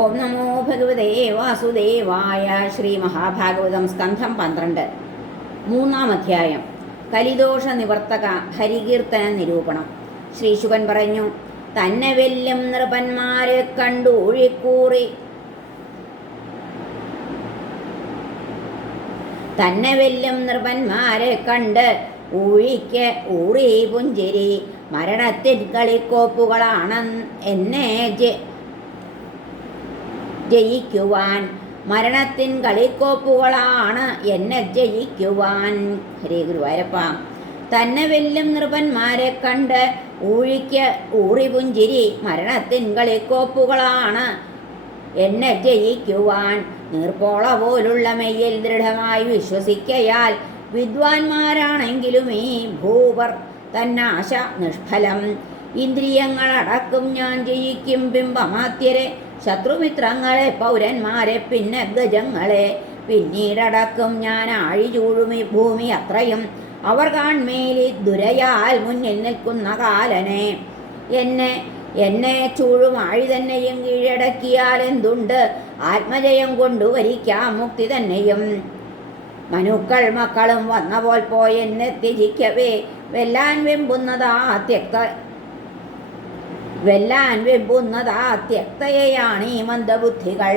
ഓം നമോ ഭഗവതേ വാസുദേവായ. ശ്രീ മഹാഭാഗവതം സ്കന്ധം 12 മൂന്നാം അധ്യായം. കലിദോഷ നിവർത്തക ഹരികീർത്തന നിരൂപണം. ശ്രീശുകൻ പറഞ്ഞു, തന്നെ വെല്ലും നൃപന്മാരെ കണ്ടു ഊഴിക്കൂറി തന്നെ വെല്ലും നൃപന്മാരെ കണ്ട് ഊഴിക്ക് ഊറി പുഞ്ചിരി മരണത്തിൻ കളിക്കോപ്പുകളാണ് എന്നെ ജയിക്കുവാൻ മരണത്തിൻ കളിക്കോപ്പുകളാണ് എന്നെ ജയിക്കുവാൻ. ഹരേ ഗുരുവായൂരപ്പ. തന്നെ വെല്ലും നൃപന്മാരെ കണ്ട് ഊഴിക്ക് ഊറി പുഞ്ചിരി മരണത്തിൻ കളിക്കോപ്പുകളാണ് എന്നെ ജയിക്കുവാൻ. നീർപ്പോള പോലുള്ള മെയ്യിൽ ദൃഢമായി വിശ്വസിക്കയാൽ വിദ്വാൻമാരാണെങ്കിലും ഈ ഭൂപർ തന്നാശ നിഷ്ഫലം. ഇന്ദ്രിയങ്ങളടക്കും ഞാൻ ജയിക്കും ബിംബമാത്യരെ, ശത്രുമിത്രങ്ങളെ പൗരന്മാരെ പിന്നെ ഗജങ്ങളെ. പിന്നീടടക്കും ഞാൻ ആഴിചൂഴുമി ഭൂമി അത്രയും അവർ കാൺമേലി ദുരയാൽ മുന്നിൽ നിൽക്കുന്ന കാലനെ. എന്നെ ചൂഴും ആഴി തന്നെയും കീഴടക്കിയാൽ എന്തുണ്ട്, ആത്മജയം കൊണ്ടുവരിക്കാം മുക്തി തന്നെയും. മനുക്കൾ മക്കളും വന്നപോൽ പോയി എന്നെ ത്യജിക്കവേ വെല്ലാൻ വെമ്പുന്നതാ ത്യക്തയാണ് ഈ മന്ദബുദ്ധികൾ.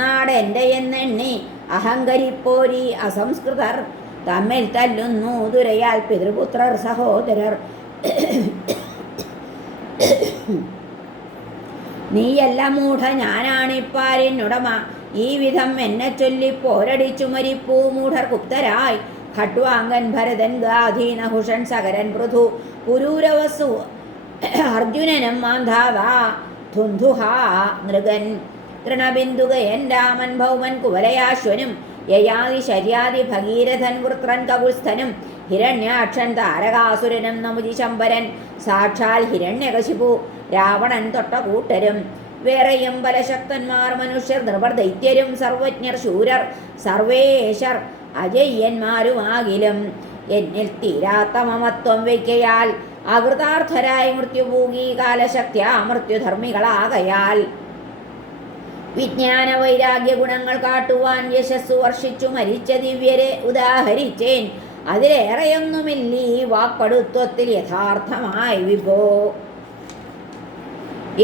നാടെൻ്റെ എന്നെണ്ണി അഹങ്കരിപ്പോരി അസംസ്കൃതർ തമ്മിൽ തല്ലുന്നു ദുരയാൽ പിതൃപുത്രർ സഹോദരർ. നീയല്ല മൂഢ, ഞാനാണിപ്പാരിനുടമ. ഈ വിധം എന്നെ ചൊല്ലി പോരടിച്ചു മരിപ്പൂ മൂഢർ കുപ്തരായി. ഖട്വാങ്കൻ ഭരതൻ ഗാധീന ഹുഷൻ സകരൻ പൃഥു പുരൂരവസു അർജുനനും മാന്ധാവാ ധുന്ധുഹാ നൃഗൻ തൃണബിന്ദുകയൻ രാമൻ ഭൗമൻ കുവലയാശ്വനും യയാതി ശര്യാതി ഭഗീരഥൻ വൃത്രൻ കകുൽസ്ഥനും ഹിരണ്യാക്ഷൻ താരകാസുരനും നമുജി ശമ്പരൻ സാക്ഷാൽ ഹിരണ്യകശിപു രാവണൻ തൊട്ട കൂട്ടരും. വേറെയും ബലശക്തന്മാർ മനുഷ്യർ നൃപർ ദൈത്യരും സർവജ്ഞർ ശൂരർ സർവേശർ അജയ്യന്മാരുമാകിലും എന്നിൽ തീരാത്ത മമത്വം വയ്ക്കയാൽ അകൃതാർത്ഥരായി മൃത്യുഭൂകി കാലശക്തിയാ മൃത്യുധർമ്മികളാകയാൽ വിജ്ഞാന വൈരാഗ്യ ഗുണങ്ങൾ കാട്ടുവാൻ യശസ്സു വർഷിച്ചു മരിച്ച ദിവ്യരെ ഉദാഹരിച്ചേൻ. അതിലേറെയൊന്നുമില്ലീ വാക്പടുത്വത്തിൽ യഥാർത്ഥമായി വിഭോ.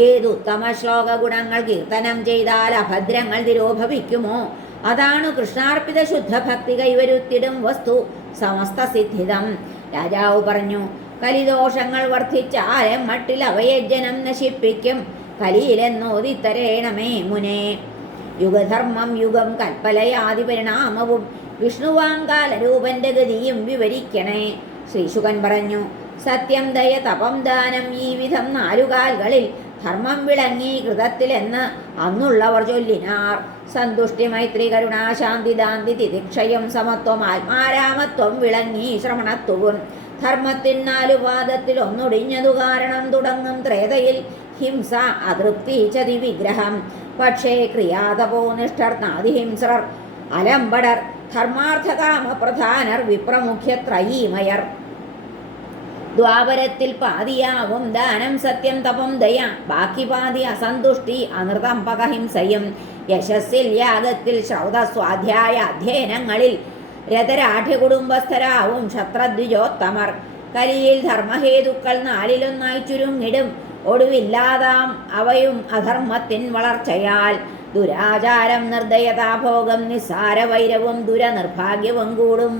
ഏതുത്തമ ശ്ലോക ഗുണങ്ങൾ കീർത്തനം ചെയ്താൽ അഭദ്രങ്ങൾ തിരോഭവിക്കുമോ, അതാണു കൃഷ്ണാർപ്പിത ശുദ്ധഭക്തി കൈവരുത്തിടും വസ്തു സമസ്ത സിദ്ധിതം. രാജാവ് പറഞ്ഞു, കലിദോഷങ്ങൾ വർദ്ധിച്ചാലും മട്ടിൽ അവയെ ജനം നശിപ്പിക്കും. കലിയിലെന്നോദിത്തരേണമേ മുനേ. യുഗധർമ്മം യുഗം കൽപ്പലയാതി പരിണാമവും വിഷ്ണുവാം കാലരൂപന്റെ ഗതിയും വിവരിക്കണേ. ശ്രീശുകൻ പറഞ്ഞു, സത്യം ദയ തപം ദാനം ഈ വിധം 4 കാൽകളിൽ ധർമ്മം വിളങ്ങി കൃതത്തിലെന്ന് അന്നുള്ളവർ ചൊല്ലിനാർ. സന്തുഷ്ടി മൈത്രി കരുണാശാന്തി ദാന്തി തിതിക്ഷയം സമത്വം ആത്മാരാമത്വം വിളങ്ങി ശ്രമണത്വവും. ധർമ്മത്തിൻ 4 പാദത്തിൽ ഒന്നൊടിഞ്ഞതു കാരണം തുടങ്ങും ത്രേതയിൽ ഹിംസ അതൃപ്തി ചതി വിഗ്രഹം. പക്ഷേ ക്രിയാതപോ നിഷ്ഠർ നാദിഹിംസ്രർ അലംബടർ ധർമാർത്ഥകാമ പ്രധാനർ വിപ്രമുഖ്യത്രയീമയർ. ദ്വാപരത്തിൽ പാതിയാവും ദാനം സത്യം തപം ദയ, ബാക്കി പാതി അസന്തുഷ്ടി അനൃതം പകഹിംസയും. യശസ്സിൽ യാഗത്തിൽ ശ്രൗത സ്വാധ്യായ അധ്യയനങ്ങളിൽ രഥരാഠ്യ കുടുംബസ്ഥരാവും ക്ഷത്രദ്വിജോത്തമർ. കലിയിൽ ധർമ്മഹേതുക്കൾ 4-1 ചുരുങ്ങിടും. ഒടുവില്ലാതാം അവയും അധർമ്മത്തിൻ വളർച്ചയാൽ. ദുരാചാരം നിർദ്ദയതാഭോഗം നിസ്സാര വൈരവും ദുരനിർഭാഗ്യവും കൂടും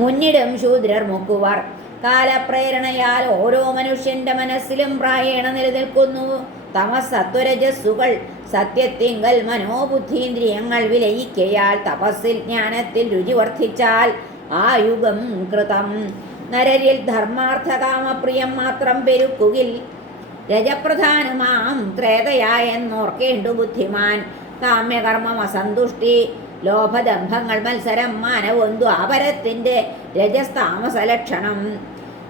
മുന്നിടും ശൂദ്രർ മുക്കുവർ. കാലപ്രേരണയാൽ ഓരോ മനുഷ്യന്റെ മനസ്സിലും പ്രായേണ നിലനിൽക്കുന്നു തമസത്വരജസ്സുകൾ. സത്യത്തിങ്കൽ മനോബുദ്ധീന്ദ്രിയങ്ങൾ വിലയിക്കയാൽ തപസ്സിൽ ജ്ഞാനത്തിൽ രുചി വർദ്ധിച്ചാൽ ആ യുഗം കൃതം. നരരിൽ ധർമാർത്ഥകാമപ്രിയം മാത്രം പെരുക്കുകിൽ രജപ്രധാനമാം ത്രേതയായെന്നോർക്കേണ്ടു ബുദ്ധിമാൻ. കാമ്യകർമ്മം അസന്തുഷ്ടി ലോഭദംഭങ്ങൾ മത്സരം മാനവും ദ്വാപരത്തിൻ്റെ രജസ്താമസലക്ഷണം.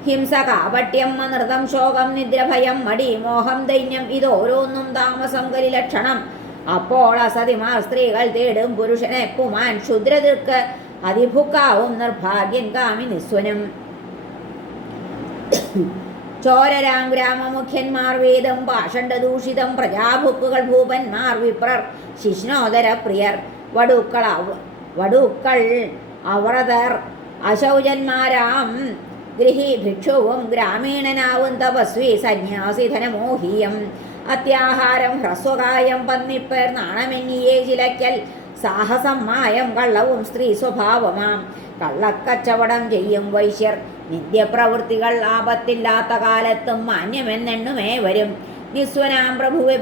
ഹിംസ കാപട്യം അനൃതം ശോകം നിദ്രഭയം മടി മോഹം ദൈന്യം ഇതോരോന്നും താമസം കലിലക്ഷണം. അപ്പോൾ അസതിമാർ സ്ത്രീകൾ തേടും പുരുഷനെ പുമാൻ. ശുദ്രതൃക്ക് അതിഭുക്കാവും നിർഭാഗ്യൻ കാമി നിസ്വനും. ചോരരാം ഗ്രാമമുഖ്യന്മാർ വേദം പാഷണ്ഡദൂഷിതം പ്രജാഭുക്കുകൾ ഭൂപന്മാർ വിപ്രർ ശിഷ്ണോദര പ്രിയർ വടുക്കൾ അവ്രതർ അശൗചന്മാരാം ഗൃഹി ഭിക്ഷുവും ഗ്രാമീണനാവും തപസ്വി സന്യാസി ധനമോഹിയം അത്യാഹാരം ഹ്രസ്വകായം പന്നിപ്പേർ നാണമെന്നിയേ ചിലക്കൽ സാഹസം മായം കള്ളവും സ്ത്രീ സ്വഭാവമാം കള്ളക്കച്ചവടം ചെയ്യും വൈശ്യർ നിത്യപ്രവൃത്തികൾ ആപത്തില്ലാത്ത കാലത്തും മാന്യമെന്നെണ്ണുമേ വരും നിസ്വനാം പ്രഭുവെ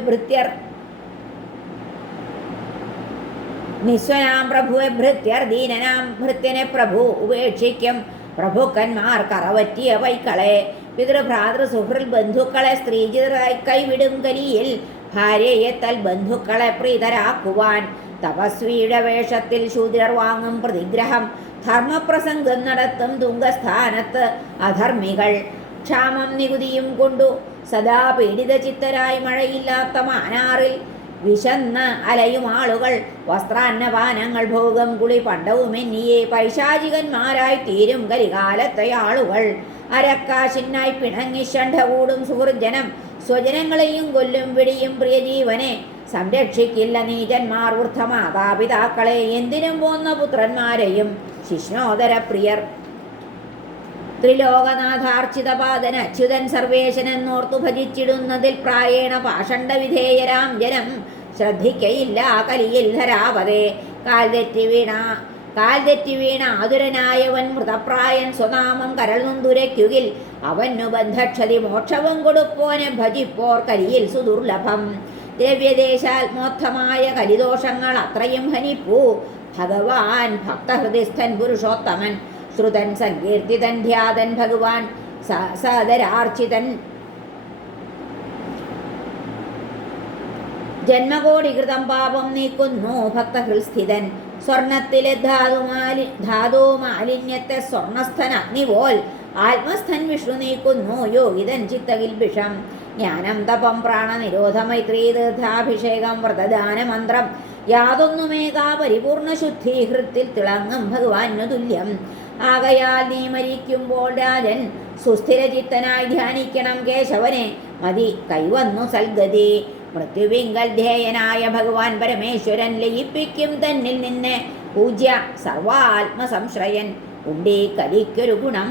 ഭൃത്യർ ദീനനാം ഭൃത്യനെ പ്രഭു ഉപേക്ഷിക്കും പ്രഭുക്കന്മാർ കറവറ്റിയ പൈക്കളെ പിതൃഭ്രാതൃ സുഹൃൽ ബന്ധുക്കളെ സ്ത്രീജിതരായി കൈവിടും കലിയിൽ ഭാര്യയെ തൽ ബന്ധുക്കളെ പ്രീതരാക്കുവാൻ തപസ്വിയുടെ വേഷത്തിൽ ശൂദ്രർ വാങ്ങും പ്രതിഗ്രഹം ധർമ്മപ്രസംഗം നടത്തും തുംഗസ്ഥാനത്ത് അധർമ്മികൾ ക്ഷാമം നികുതിയും കൊണ്ടു സദാ പീഡിത ചിത്തരായി മഴയില്ലാത്ത മാനാറിൽ വിശന്ന് അലയും ആളുകൾ വസ്ത്രാന്നപാനങ്ങൾ ഭോഗം കുളി പണ്ടവുമെന്നിയെ പൈശാചികന്മാരായി തീരും കലികാലത്തെ ആളുകൾ അരക്കാശിനായി പിണങ്ങി ഷണ്ഠ കൂടും സുഹൃജനം സ്വജനങ്ങളെയും കൊല്ലും പിടിയും പ്രിയജീവനെ സംരക്ഷിക്കില്ല നീചന്മാർ വൃദ്ധമാതാപിതാക്കളെ എന്തിനും പോന്ന പുത്രന്മാരെയും ശിഷ്ണോദര പ്രിയർ ത്രിലോകനാഥാർച്ചിതപാദൻ അച്യുതൻ സർവേശനെന്നോർത്തു ഭജിച്ചിടുന്നതിൽ പ്രായേണ പാഷണ്ഡവിധേയരാം ജനം ശ്രദ്ധിക്കയില്ല കലിയിൽ ധരാപതേ കാൽ തെറ്റി വീണ ആതുരനായവൻ മൃതപ്രായൻ സ്വനാമം കരൾ നൊന്തുരയ്ക്കുകിൽ അവനു ബന്ധക്ഷതി മോക്ഷവും കൊടുപ്പോനെ ഭജിപ്പോർ കലിയിൽ സുദുർലഭം ദ്രവ്യദേശാത്മോത്ഥമായ കലിദോഷങ്ങൾ അത്രയും ഹനിപ്പൂ ഭഗവാൻ ഭക്തഹൃദിസ്ഥൻ പുരുഷോത്തമൻ ശ്രുതൻ സങ്കീർത്തിതൻ ധ്യാതൻ ഭഗവാൻ സദരാർച്ചിതൻ ജന്മകോടികൃതം പാപം നീക്കുന്നു ഭക്തഹൃസ്ഥിതൻ സ്വർണത്തിലെ ധാതു മാലിന്യത്തെ സ്വർണസ്ഥൻ അഗ്നിപോൽ ആത്മസ്ഥൻ വിഷ്ണു നീക്കുന്നു യോഗിതൻ ചിത്തകിൽ വിഷം ജ്ഞാനം തപം പ്രാണനിരോധ മൈത്രീ തീർത്ഥാഭിഷേകം വ്രതദാനമന്ത്രം യാതൊന്നുമേകാ പരിപൂർണ ശുദ്ധി ഹൃത്തിൽ തിളങ്ങും ഭഗവാനു തുല്യം ആകയാൽ നീ മരിക്കുമ്പോൾ രാജൻ സുസ്ഥിരചിത്തനായി ധ്യാനിക്കണം കേശവനെ മതി കൈവന്നു സൽഗതി മൃത്യുവിങ്കൽ ധ്യേയനായ ഭഗവാൻ പരമേശ്വരൻ ലയിപ്പിക്കും തന്നിൽ നിന്നെ പൂജ്യ സർവാത്മസംശ്രയൻ ഉണ്ടീ കലിക്കൊരു ഗുണം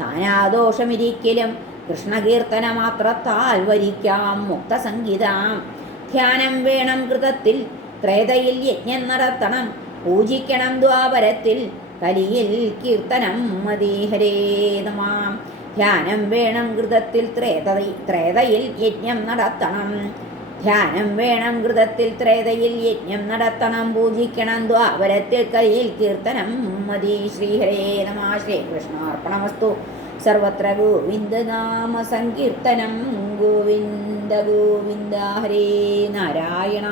നാനാദോഷമിരിക്കലും കൃഷ്ണകീർത്തന മാത്രത്താൽ വരിക്കാം മുക്തസംഗീതാം ധ്യാനം വേണം കൃതത്തിൽ ത്രേതയിൽ യജ്ഞം നടത്തണം പൂജിക്കണം ദ്വാപരത്തിൽ കലിയിൽ കീർത്തനം മതി ഹരേ നമാം ധ്യാനം വേണം കൃതത്തിൽ ത്രേതയിൽ യജ്ഞം നടത്തണം ധ്യാനം വേണം കൃതത്തിൽ ത്രേതയിൽ യജ്ഞം നടത്തണം പൂജിക്കണം ദ്വാപരത്തിൽ കലിയിൽ കീർത്തനം മതി ശ്രീഹരേ നമഃ ശ്രീകൃഷ്ണാർപ്പണമസ്തു സർവത്ര ഗോവിന്ദനാമ സങ്കീർത്തനം ഗോവിന്ദ ഗോവിന്ദ ഹരേ നാരായണ